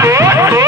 Oh, oh, oh.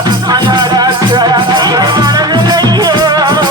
I'm